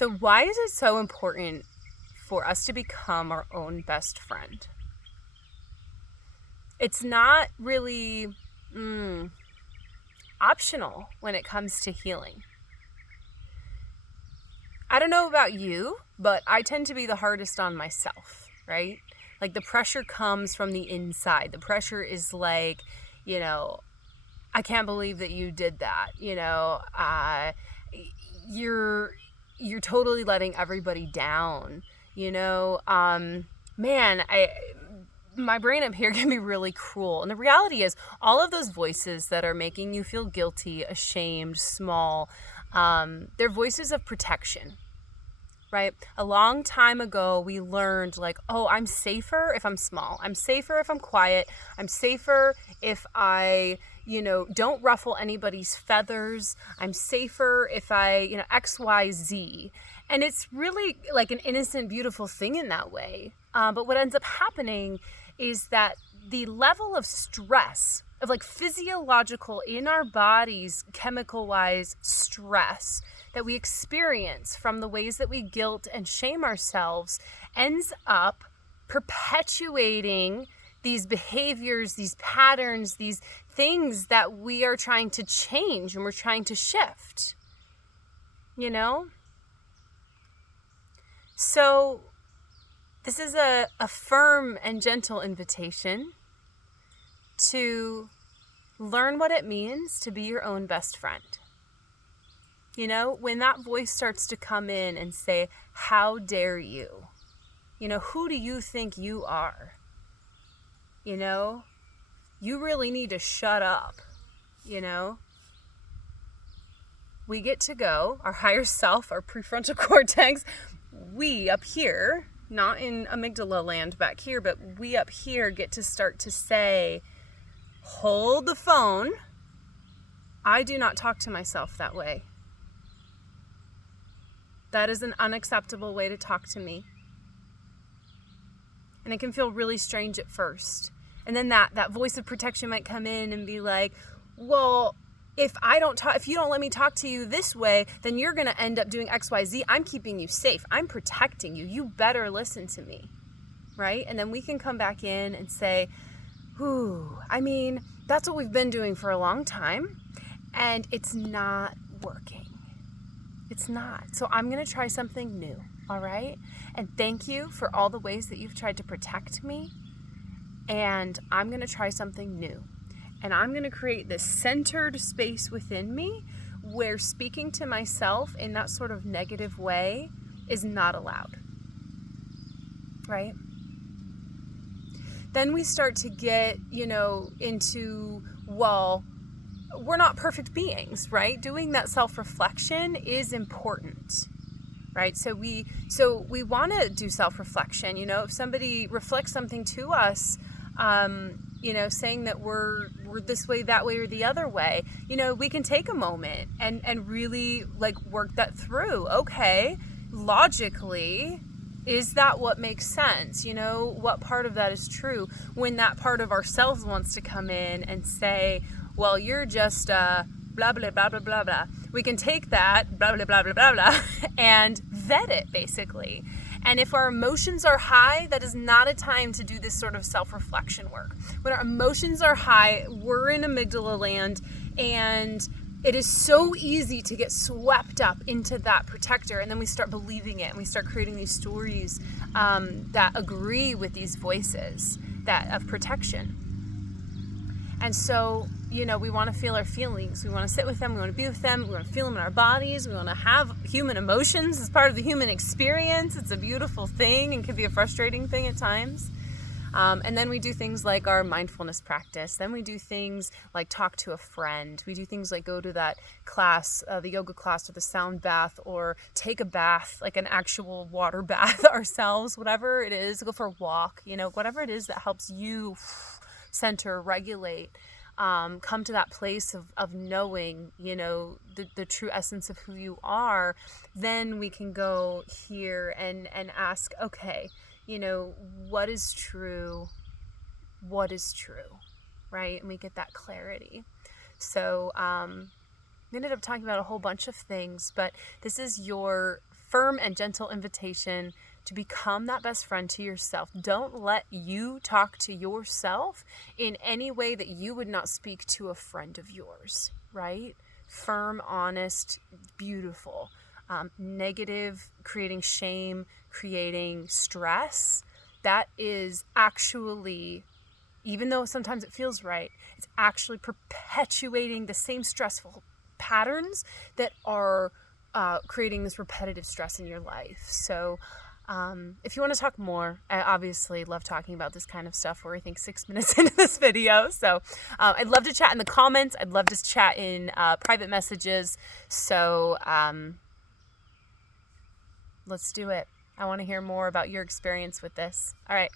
So why is it so important for us to become our own best friend? It's not really optional when it comes to healing. I don't know about you, but I tend to be the hardest on myself, right? Like the pressure comes from the inside. The pressure is like, I can't believe that you did that. You're totally letting everybody down. Man, my brain up here can be really cruel. And the reality is, all of those voices that are making you feel guilty, ashamed, small, they're voices of protection, right? A long time ago, we learned I'm safer if I'm small. I'm safer if I'm quiet. I'm safer if I, don't ruffle anybody's feathers. I'm safer if I, X, Y, Z. And it's really like an innocent, beautiful thing in that way. But what ends up happening is that the level of stress, of physiological in our bodies, chemical wise stress that we experience from the ways that we guilt and shame ourselves ends up perpetuating these behaviors, these patterns, these things that we are trying to change and we're trying to shift, So this is a firm and gentle invitation to learn what it means to be your own best friend. When that voice starts to come in and say, how dare you? Who do you think you are? You really need to shut up. We get to go, our higher self, our prefrontal cortex, we up here, not in amygdala land back here, but we up here get to start to say, hold the phone. I do not talk to myself that way. That is an unacceptable way to talk to me. And it can feel really strange at first. And then that voice of protection might come in and be like, well, if you don't let me talk to you this way, then you're going to end up doing X, Y, Z. I'm keeping you safe. I'm protecting you. You better listen to me. Right? And then we can come back in and say, that's what we've been doing for a long time. And it's not working. It's not. So I'm going to try something new. All right? And thank you for all the ways that you've tried to protect me. And I'm going to try something new. And I'm going to create this centered space within me where speaking to myself in that sort of negative way is not allowed. Right? Then we start to get, into, we're not perfect beings, right? Doing that self-reflection is important, right? So we want to do self-reflection. If somebody reflects something to us, saying that we're this way, that way, or the other way, we can take a moment and really work that through. Okay, logically, is that what makes sense? What part of that is true? When that part of ourselves wants to come in and say, well, you're just blah, blah, blah, blah, blah, blah. We can take that blah, blah, blah, blah, blah, blah, and vet it, basically. And if our emotions are high, that is not a time to do this sort of self-reflection work. When our emotions are high, we're in amygdala land, and it is so easy to get swept up into that protector, and then we start believing it, and we start creating these stories that agree with these voices of protection. And so, we want to feel our feelings. We want to sit with them. We want to be with them. We want to feel them in our bodies. We want to have human emotions as part of the human experience. It's a beautiful thing and can be a frustrating thing at times. And then we do things like our mindfulness practice. Then we do things like talk to a friend. We do things like go to that class, the yoga class or the sound bath, or take a bath, like an actual water bath ourselves, whatever it is, go for a walk, whatever it is that helps you center, regulate, come to that place of knowing, the true essence of who you are. Then we can go here and ask, okay, what is true? What is true? Right? And we get that clarity. So we ended up talking about a whole bunch of things, but this is your firm and gentle invitation to become that best friend to yourself. Don't let you talk to yourself in any way that you would not speak to a friend of yours, right? Firm, honest, beautiful. Negative, creating shame, creating stress, that is actually, even though sometimes it feels right, it's actually perpetuating the same stressful patterns that are creating this repetitive stress in your life. So if you want to talk more, I obviously love talking about this kind of stuff. We're, I think, 6 minutes into this video. So I'd love to chat in the comments. I'd love to chat in private messages. So let's do it. I want to hear more about your experience with this. All right.